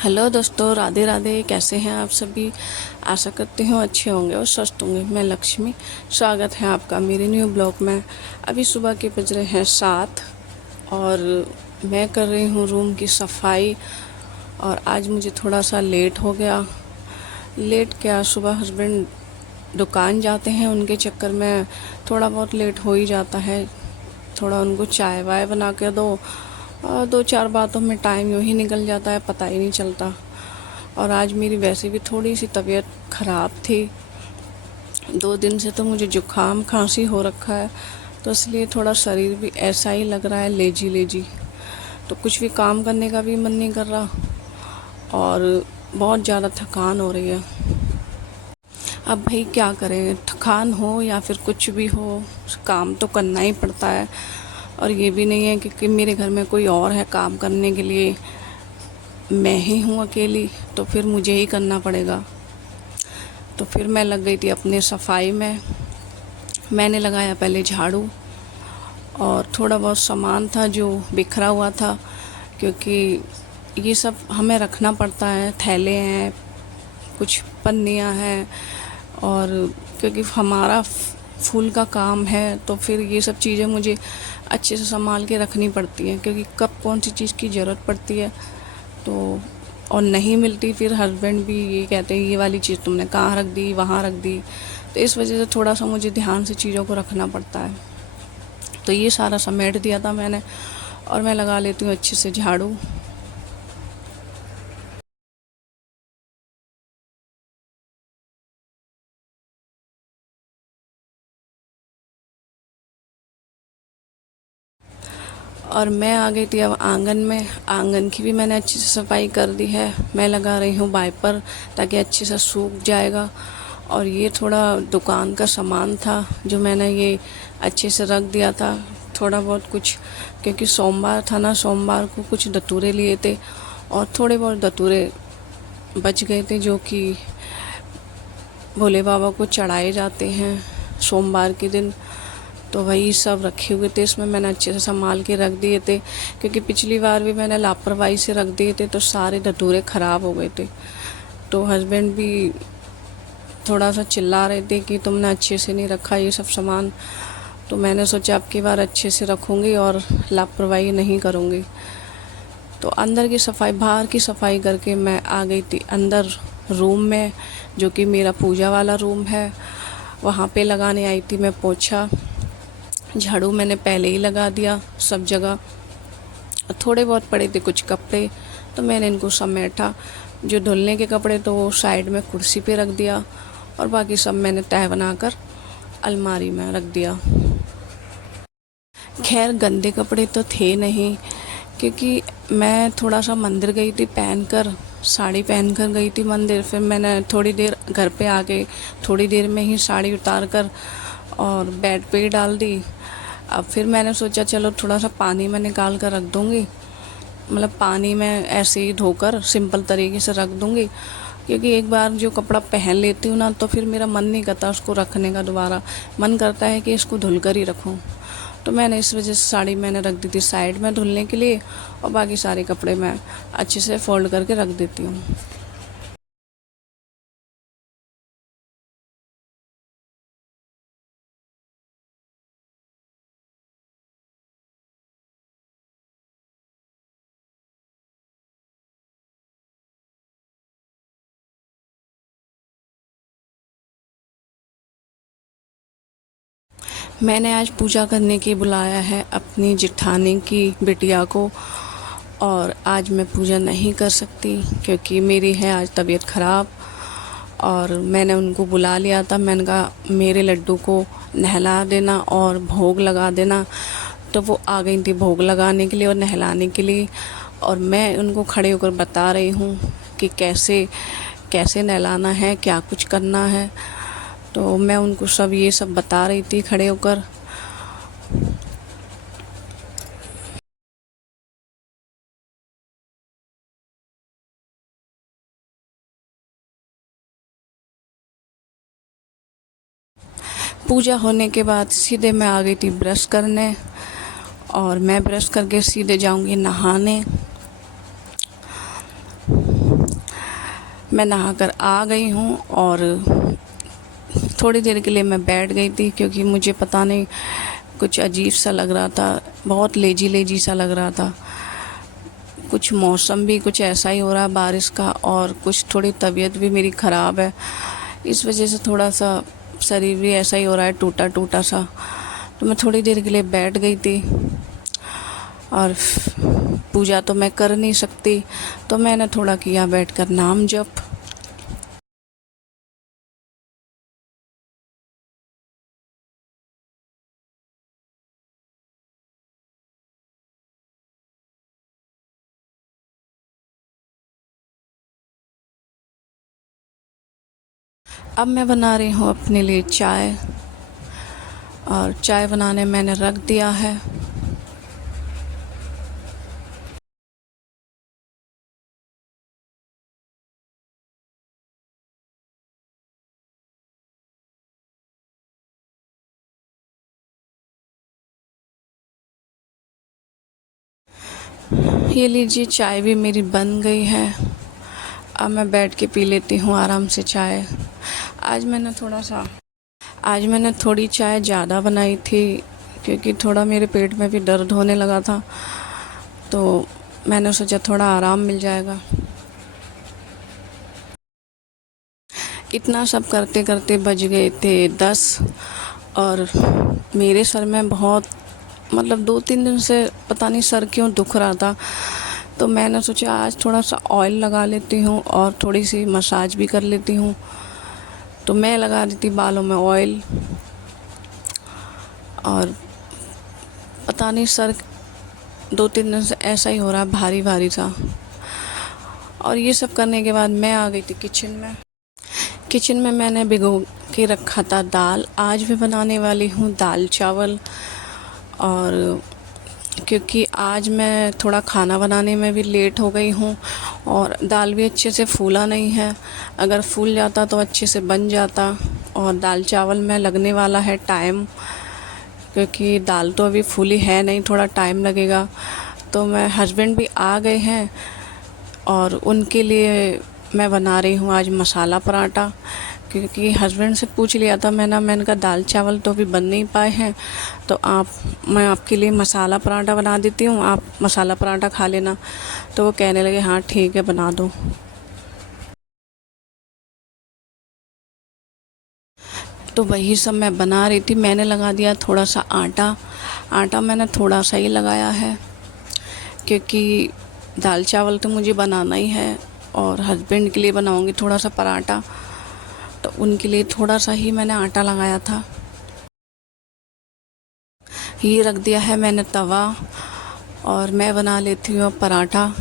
Hello दोस्तों, राधे राधे। कैसे हैं आप सभी? आशा करती हूँ अच्छे होंगे और स्वस्थ होंगे। मैं लक्ष्मी, स्वागत है आपका मेरे न्यू ब्लॉग में। अभी सुबह के बज रहे हैं 7 और मैं कर रही हूँ रूम की सफाई। और आज मुझे थोड़ा सा लेट हो गया। लेट क्या, सुबह हस्बैंड दुकान जाते हैं, उनके चक्कर में थोड़ा बहुत लेट हो ही जाता है। थोड़ा उनको चाय वाय बना के दो और दो चार बातों में टाइम यूँ ही निकल जाता है, पता ही नहीं चलता। और आज मेरी वैसे भी थोड़ी सी तबीयत ख़राब थी। 2 दिन से तो मुझे जुकाम खांसी हो रखा है, तो इसलिए थोड़ा शरीर भी ऐसा ही लग रहा है, लेजी लेजी। तो कुछ भी काम करने का भी मन नहीं कर रहा और बहुत ज़्यादा थकान हो रही है। अब भाई क्या करें, थकान हो या फिर कुछ भी हो, काम तो करना ही पड़ता है। और ये भी नहीं है कि मेरे घर में कोई और है काम करने के लिए, मैं ही हूँ अकेली, तो फिर मुझे ही करना पड़ेगा। तो फिर मैं लग गई थी अपने सफाई में। मैंने लगाया पहले झाड़ू और थोड़ा बहुत सामान था जो बिखरा हुआ था, क्योंकि ये सब हमें रखना पड़ता है। थैले हैं, कुछ पन्नियाँ हैं, और क्योंकि हमारा फूल का काम है तो फिर ये सब चीज़ें मुझे अच्छे से संभाल के रखनी पड़ती हैं, क्योंकि कब कौन सी चीज़ की ज़रूरत पड़ती है तो और नहीं मिलती। फिर हस्बैंड भी ये कहते हैं ये वाली चीज़ तुमने कहाँ रख दी, वहाँ रख दी। तो इस वजह से थोड़ा सा मुझे ध्यान से चीज़ों को रखना पड़ता है। तो ये सारा समेट दिया था मैंने, और मैं लगा लेती हूँ अच्छे से झाड़ू। और मैं आ गई थी अब आंगन में। आंगन की भी मैंने अच्छी से सफाई कर दी है। मैं लगा रही हूँ वाइपर, ताकि अच्छे से सूख जाएगा। और ये थोड़ा दुकान का सामान था जो मैंने ये अच्छे से रख दिया था, थोड़ा बहुत कुछ, क्योंकि सोमवार था ना, सोमवार को कुछ धतूरे लिए थे और थोड़े बहुत धतूरे बच गए थे जो कि भोले बाबा को चढ़ाए जाते हैं सोमवार के दिन। तो वही सब रखे हुए थे, इसमें मैंने अच्छे से संभाल के रख दिए थे, क्योंकि पिछली बार भी मैंने लापरवाही से रख दिए थे तो सारे धतूरे ख़राब हो गए थे। तो हस्बैंड भी थोड़ा सा चिल्ला रहे थे कि तुमने अच्छे से नहीं रखा ये सब सामान। तो मैंने सोचा अब की बार अच्छे से रखूँगी और लापरवाही नहीं करूँगी। तो अंदर की सफाई, बाहर की सफाई करके मैं आ गई थी अंदर रूम में, जो कि मेरा पूजा वाला रूम है। वहाँ पे लगाने आई थी मैं पोछा। झाड़ू मैंने पहले ही लगा दिया सब जगह। थोड़े बहुत पड़े थे कुछ कपड़े, तो मैंने इनको समेटा। जो धुलने के कपड़े तो वो साइड में कुर्सी पे रख दिया, और बाकी सब मैंने तह बनाकर अलमारी में रख दिया। खैर गंदे कपड़े तो थे नहीं, क्योंकि मैं थोड़ा सा मंदिर गई थी पहनकर, साड़ी पहनकर गई थी मंदिर। फिर मैंने थोड़ी देर घर पे आ गई, थोड़ी देर में ही साड़ी उतार कर और बेड पे ही डाल दी। अब फिर मैंने सोचा चलो थोड़ा सा पानी में निकाल कर रख दूँगी, मतलब पानी में ऐसे ही धोकर सिंपल तरीके से रख दूँगी, क्योंकि एक बार जो कपड़ा पहन लेती हूँ ना, तो फिर मेरा मन नहीं करता उसको रखने का दोबारा। मन करता है कि इसको धुल कर ही रखूँ। तो मैंने इस वजह से साड़ी मैंने रख दी थी साइड में धुलने के लिए, और बाकी सारे कपड़े मैं अच्छे से फोल्ड करके रख देती हूँ। मैंने आज पूजा करने की बुलाया है अपनी जिठानी की बिटिया को, और आज मैं पूजा नहीं कर सकती क्योंकि मेरी है आज तबीयत ख़राब। और मैंने उनको बुला लिया था, मैंने कहा मेरे लड्डू को नहला देना और भोग लगा देना। तो वो आ गई थी भोग लगाने के लिए और नहलाने के लिए, और मैं उनको खड़े होकर बता रही हूँ कि कैसे कैसे नहलाना है, क्या कुछ करना है। तो मैं उनको सब ये सब बता रही थी खड़े होकर। पूजा होने के बाद सीधे मैं आ गई थी ब्रश करने, और मैं ब्रश करके सीधे जाऊंगी नहाने। मैं नहाकर आ गई हूँ और थोड़ी देर के लिए मैं बैठ गई थी, क्योंकि मुझे पता नहीं कुछ अजीब सा लग रहा था, बहुत लेजी लेजी सा लग रहा था। कुछ मौसम भी कुछ ऐसा ही हो रहा है बारिश का, और कुछ थोड़ी तबीयत भी मेरी ख़राब है, इस वजह से थोड़ा सा शरीर भी ऐसा ही हो रहा है टूटा टूटा सा। तो मैं थोड़ी देर के लिए बैठ गई थी, और पूजा तो मैं कर नहीं सकती, तो मैंने थोड़ा किया बैठकर नाम जप। अब मैं बना रही हूँ अपने लिए चाय, और चाय बनाने मैंने रख दिया है। ये लीजिए, चाय भी मेरी बन गई है। अब मैं बैठ के पी लेती हूँ आराम से चाय। आज मैंने थोड़ी चाय ज़्यादा बनाई थी, क्योंकि थोड़ा मेरे पेट में भी दर्द होने लगा था, तो मैंने सोचा थोड़ा आराम मिल जाएगा। इतना सब करते करते बज गए थे 10, और मेरे सर में बहुत, मतलब 2-3 दिन से पता नहीं सर क्यों दुख रहा था, तो मैंने सोचा आज थोड़ा सा ऑयल लगा लेती हूँ और थोड़ी सी मसाज भी कर लेती हूँ। तो मैं लगा दी थी बालों में ऑयल, और पता नहीं सर 2-3 दिन से ऐसा ही हो रहा है, भारी भारी सा। और ये सब करने के बाद मैं आ गई थी किचन में मैंने भिगो के रखा था दाल। आज मैं बनाने वाली हूँ दाल चावल, और क्योंकि आज मैं थोड़ा खाना बनाने में भी लेट हो गई हूँ, और दाल भी अच्छे से फूला नहीं है। अगर फूल जाता तो अच्छे से बन जाता। और दाल चावल में लगने वाला है टाइम, क्योंकि दाल तो अभी फूली है नहीं, थोड़ा टाइम लगेगा। तो मैं हस्बैंड भी आ गए हैं, और उनके लिए मैं बना रही हूँ आज मसाला पराठा, क्योंकि हस्बैंड से पूछ लिया था मैंने कहा दाल चावल तो अभी बन नहीं पाए हैं, तो मैं आपके लिए मसाला पराठा बना देती हूँ, आप मसाला पराठा खा लेना। तो वो कहने लगे हाँ ठीक है, बना दो। तो वही सब मैं बना रही थी। मैंने लगा दिया थोड़ा सा आटा मैंने थोड़ा सा ही लगाया है, क्योंकि दाल चावल तो मुझे बनाना ही है, और हस्बैंड के लिए बनाऊंगी थोड़ा सा पराठा, तो उनके लिए थोड़ा सा ही मैंने आटा लगाया था। ये रख दिया है मैंने तवा, और मैं बना लेती हूँ अब पराठा।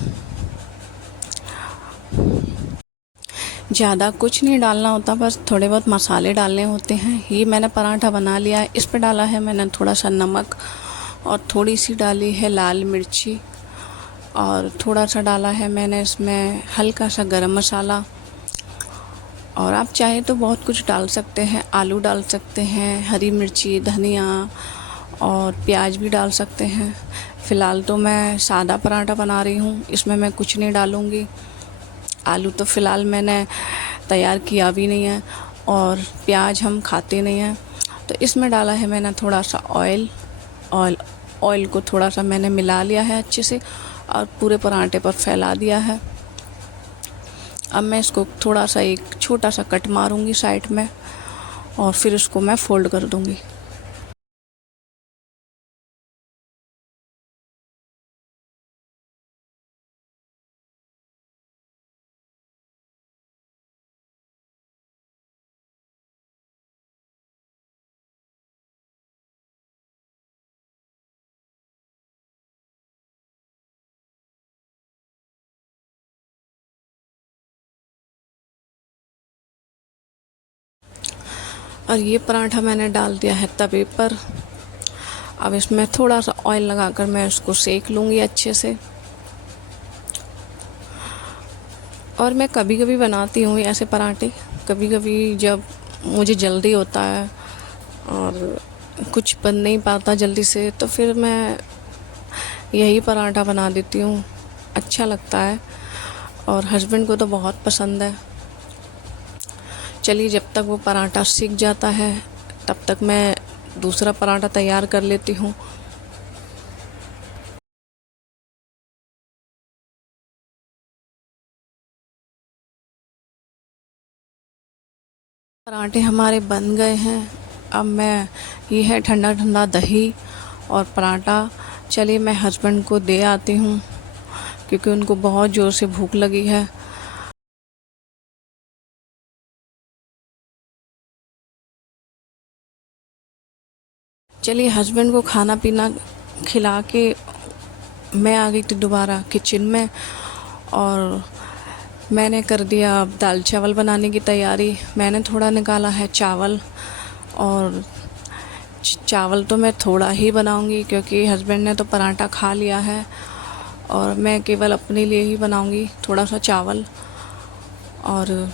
ज़्यादा कुछ नहीं डालना होता, बस थोड़े बहुत मसाले डालने होते हैं। ये मैंने पराठा बना लिया है। इस पर डाला है मैंने थोड़ा सा नमक, और थोड़ी सी डाली है लाल मिर्ची, और थोड़ा सा डाला है मैंने इसमें हल्का सा गरम मसाला। और आप चाहे तो बहुत कुछ डाल सकते हैं, आलू डाल सकते हैं, हरी मिर्ची, धनिया और प्याज भी डाल सकते हैं। फ़िलहाल तो मैं सादा पराठा बना रही हूँ, इसमें मैं कुछ नहीं डालूँगी। आलू तो फ़िलहाल मैंने तैयार किया भी नहीं है, और प्याज हम खाते नहीं हैं। तो इसमें डाला है मैंने थोड़ा सा ऑयल को थोड़ा सा मैंने मिला लिया है अच्छे से, और पूरे पराठे पर फैला दिया है। अब मैं इसको थोड़ा सा एक छोटा सा कट मारूंगी साइड में, और फिर इसको मैं फ़ोल्ड कर दूंगी। और ये पराठा मैंने डाल दिया है तवे पर। अब इसमें थोड़ा सा ऑयल लगाकर मैं इसको सेक लूँगी अच्छे से। और मैं कभी कभी बनाती हूँ ऐसे पराठे, कभी कभी जब मुझे जल्दी होता है और कुछ बन नहीं पाता जल्दी से, तो फिर मैं यही पराठा बना देती हूँ, अच्छा लगता है, और हस्बैंड को तो बहुत पसंद है। चलिए जब तक वो पराठा सीख जाता है तब तक मैं दूसरा पराठा तैयार कर लेती हूँ। पराठे हमारे बन गए हैं। अब मैं ये है ठंडा ठंडा दही और पराठा। चलिए मैं हस्बैंड को दे आती हूँ क्योंकि उनको बहुत ज़ोर से भूख लगी है। चलिए हस्बैंड को खाना पीना खिला के मैं आ गई थी दोबारा किचन में और मैंने कर दिया अब दाल चावल बनाने की तैयारी। मैंने थोड़ा निकाला है चावल और चावल तो मैं थोड़ा ही बनाऊंगी क्योंकि हस्बैंड ने तो पराठा खा लिया है और मैं केवल अपने लिए ही बनाऊंगी थोड़ा सा चावल। और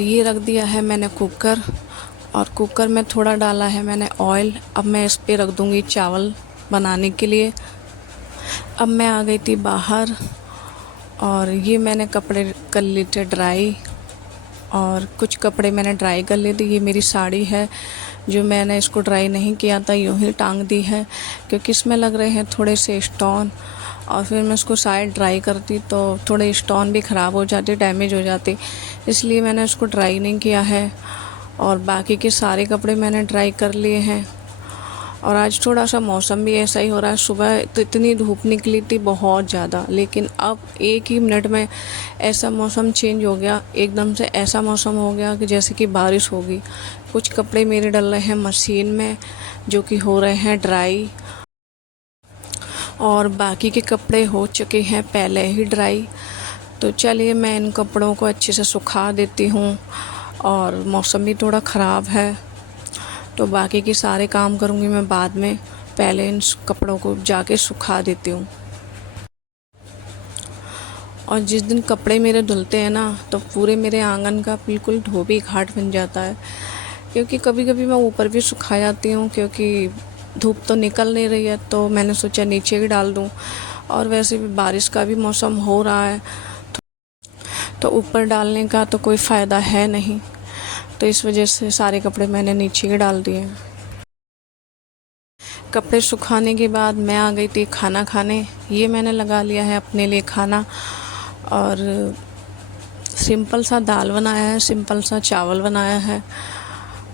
ये रख दिया है मैंने कुकर और कुकर में थोड़ा डाला है मैंने ऑयल। अब मैं इस पे रख दूंगी चावल बनाने के लिए। अब मैं आ गई थी बाहर और ये मैंने कपड़े कर लिए थे ड्राई और कुछ कपड़े मैंने ड्राई कर लिए थे। ये मेरी साड़ी है जो मैंने इसको ड्राई नहीं किया था, यूँ ही टांग दी है क्योंकि इसमें लग रहे हैं थोड़े से स्टोन और फिर मैं इसको साइड ड्राई करती तो थोड़े स्टोन भी ख़राब हो जाते, डैमेज हो जाते, इसलिए मैंने उसको ड्राई नहीं किया है। और बाकी के सारे कपड़े मैंने ड्राई कर लिए हैं। और आज थोड़ा सा मौसम भी ऐसा ही हो रहा है। सुबह तो इतनी धूप निकली थी बहुत ज़्यादा, लेकिन अब एक ही मिनट में ऐसा मौसम चेंज हो गया, एकदम से ऐसा मौसम हो गया कि जैसे कि बारिश होगी। कुछ कपड़े मेरे डल रहे हैं मशीन में जो कि हो रहे हैं ड्राई और बाकी के कपड़े हो चुके हैं पहले ही ड्राई। तो चलिए मैं इन कपड़ों को अच्छे से सुखा देती हूँ और मौसम भी थोड़ा ख़राब है तो बाकी के सारे काम करूँगी मैं बाद में, पहले इन कपड़ों को जाके सुखा देती हूँ। और जिस दिन कपड़े मेरे धुलते हैं ना तो पूरे मेरे आंगन का बिल्कुल धोबी घाट बन जाता है क्योंकि कभी कभी मैं ऊपर भी सुखा जाती हूँ क्योंकि धूप तो निकल नहीं रही है तो मैंने सोचा नीचे ही डाल दूँ। और वैसे भी बारिश का भी मौसम हो रहा है तो ऊपर डालने का तो कोई फ़ायदा है नहीं, तो इस वजह से सारे कपड़े मैंने नीचे ही डाल दिए। कपड़े सुखाने के बाद मैं आ गई थी खाना खाने। ये मैंने लगा लिया है अपने लिए खाना और सिंपल सा दाल बनाया है, सिंपल सा चावल बनाया है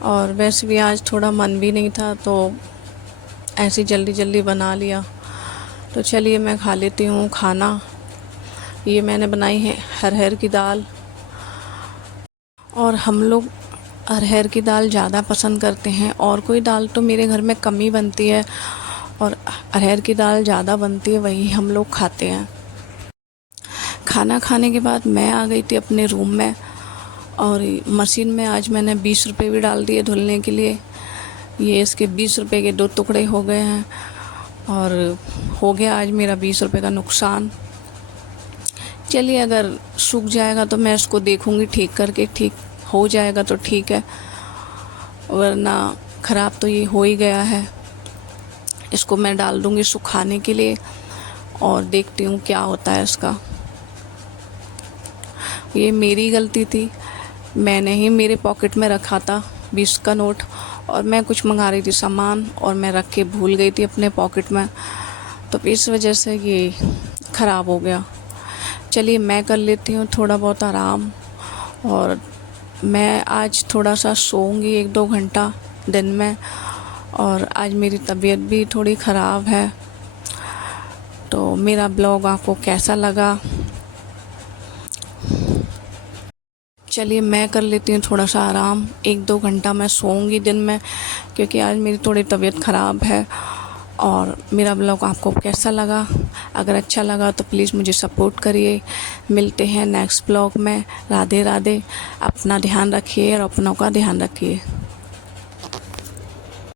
और वैसे भी आज थोड़ा मन भी नहीं था तो ऐसे जल्दी जल्दी बना लिया। तो चलिए मैं खा लेती हूँ खाना। ये मैंने बनाई है अरहर की दाल और हम लोग अरहर की दाल ज़्यादा पसंद करते हैं और कोई दाल तो मेरे घर में कम ही बनती है और अरहर की दाल ज़्यादा बनती है, वही हम लोग खाते हैं। खाना खाने के बाद मैं आ गई थी अपने रूम में और मशीन में आज मैंने 20 रुपये भी डाल दिए धुलने के लिए। ये इसके 20 रुपये के 2 टुकड़े हो गए हैं और हो गया आज मेरा 20 रुपये का नुकसान। चलिए अगर सूख जाएगा तो मैं इसको देखूँगी ठीक करके, ठीक हो जाएगा तो ठीक है, वरना ख़राब तो ये हो ही गया है। इसको मैं डाल दूँगी सुखाने के लिए और देखती हूँ क्या होता है इसका। ये मेरी गलती थी, मैंने ही मेरे पॉकेट में रखा था 20 का नोट और मैं कुछ मंगा रही थी सामान और मैं रख के भूल गई थी अपने पॉकेट में, तो इस वजह से ये ख़राब हो गया। चलिए मैं कर लेती हूँ थोड़ा बहुत आराम और मैं आज थोड़ा सा सोऊंगी 1-2 घंटा दिन में। और आज मेरी तबीयत भी थोड़ी ख़राब है। तो मेरा ब्लॉग आपको कैसा लगा? चलिए मैं कर लेती हूँ थोड़ा सा आराम, 1-2 घंटा मैं सोऊंगी दिन में क्योंकि आज मेरी थोड़ी तबीयत ख़राब है। और मेरा ब्लॉग आपको कैसा लगा? अगर अच्छा लगा तो प्लीज़ मुझे सपोर्ट करिए। मिलते हैं नेक्स्ट ब्लॉग में। राधे राधे। अपना ध्यान रखिए और अपनों का ध्यान रखिए।